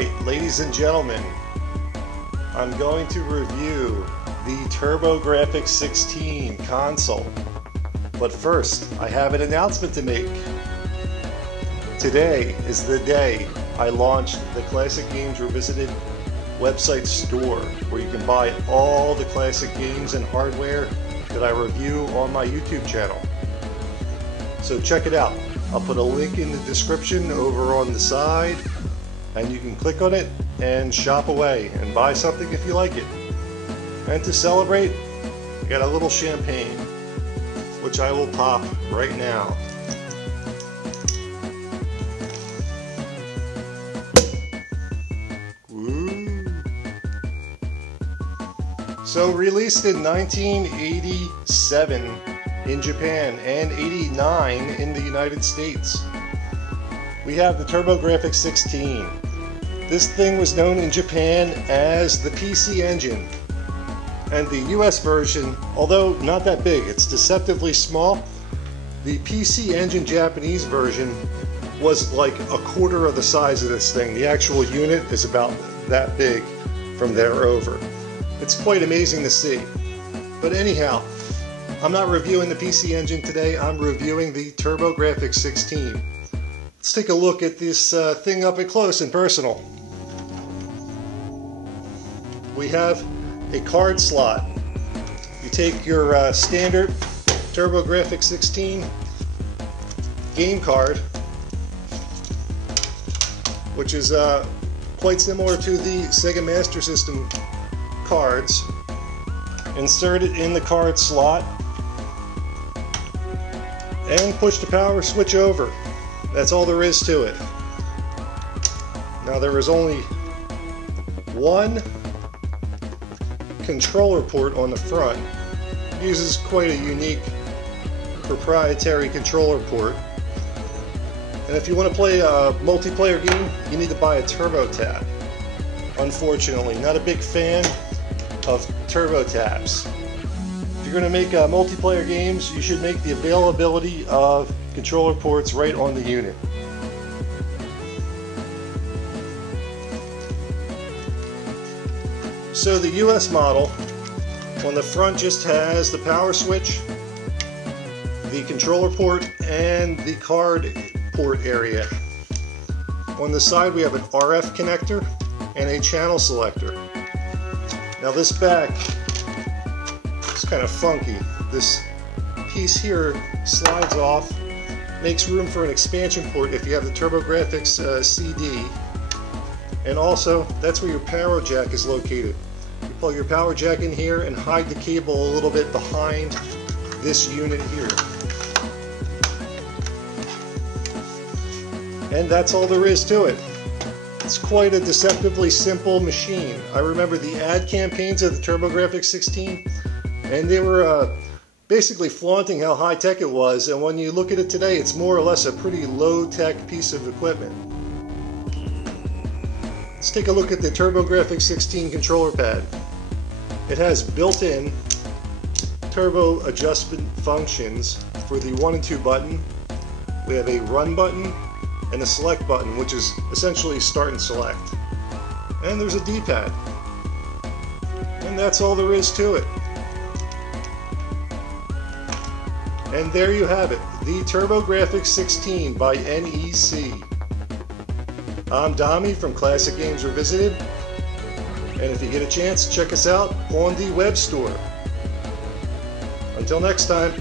Alright, ladies and gentlemen, I'm going to review the Turbo Grafx 16 console. But first, I have an announcement to make. Today is the day I launched the Classic Games Revisited website store, where you can buy all the classic games and hardware that I review on my YouTube channel. So check it out. I'll put a link in the description over on the side, and you can click on it and shop away and buy something if you like it. And to celebrate, I got a little champagne, which I will pop right now. Ooh. So released in 1987 in Japan and 89 in the United States, we have the Turbo Grafx 16. This thing was known in Japan as the PC Engine, and the US version, although not that big, it's deceptively small. The PC Engine Japanese version was like a quarter of the size of this thing. The actual unit is about that big from there over. It's quite amazing to see. But anyhow, I'm not reviewing the PC Engine today, I'm reviewing the Turbo Grafx 16. Let's take a look at this thing up close and personal. We have a card slot. You take your standard Turbo Grafx 16 game card, which is quite similar to the Sega Master System cards. Insert it in the card slot and push the power switch over. That's all there is to it. Now, there is only one controller port on the front. It uses quite a unique proprietary controller port. And if you want to play a multiplayer game, you need to buy a Turbo Tab. Unfortunately, not a big fan of Turbo Tabs. If you're going to make multiplayer games, you should make the availability of controller ports right on the unit. So the US model on the front just has the power switch, the controller port, and the card port area. On the side we have an RF connector and a channel selector. Now this back is kind of funky. This piece here slides off, makes room for an expansion port if you have the Turbo Grafx CD, and also that's where your power jack is located. You plug your power jack in here and hide the cable a little bit behind this unit here. And that's all there is to it. It's quite a deceptively simple machine. I remember the ad campaigns of the Turbo Grafx 16, and they were basically flaunting how high-tech it was, and when you look at it today, it's more or less a pretty low-tech piece of equipment. Let's take a look at the Turbo Grafx 16 controller pad. It has built-in turbo adjustment functions for the 1 and 2 button. We have a run button and a select button, which is essentially start and select. And there's a D-pad. And that's all there is to it. And there you have it, the Turbo Grafx 16 by NEC. I'm Dommy from Classic Games Revisited, and if you get a chance, check us out on the web store. Until next time.